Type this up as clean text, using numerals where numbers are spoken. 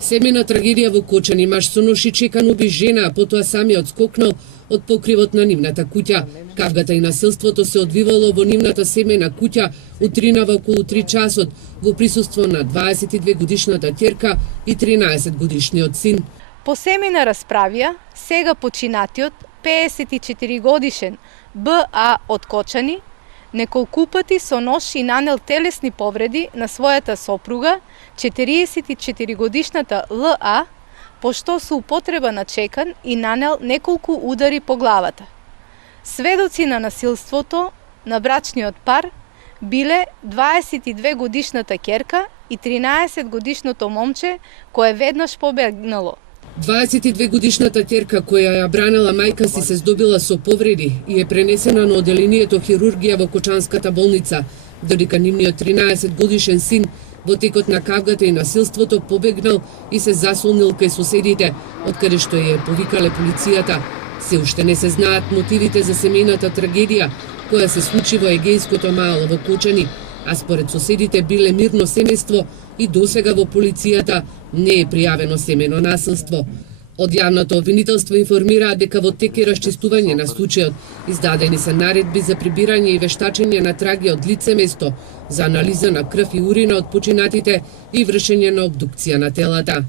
Семейна трагедија во Кочани. Маж со нож и чекан уби жена, а потоа самиот скокнал од покривот на нивната куќа. Кавгата и насилството се одвивало во нивната семејна куќа утринава околу 3 часот во присуство на 22 годишната ќерка и 13 годишниот син. По семејна расправија, сега починатиот 54 годишен Б.А. од Кочани неколку пати со нож и нанел телесни повреди на својата сопруга, 44 годишната Л.А., пошто со употреба на чекан и нанел неколку удари по главата. Сведоци на насилството на брачниот пар биле 22 годишната ќерка и 13 годишното момче кое веднаш побегнало. 22 годишната ќерка која ја бранела мајка си се здобила со повреди и е пренесена на оделението хирургија во Кочанската болница, додека нивниот 13 годишен син во текот на кавгата и насилството побегнал и се засолнил кај соседите, откаде што ја повикале полицијата. Се уште не се знаат мотивите за семејната трагедија која се случи во егејското мало во Кочани, а според соседите биле мирно семејство и досега во полицијата не е пријавено семејно насилство. Од јавното обвинителство информираат дека во тек е расчистување на случајот. Издадени се наредби за прибирање и вештачење на траги од лице место, за анализа на крв и урина од починатите и вршење на обдукција на телата.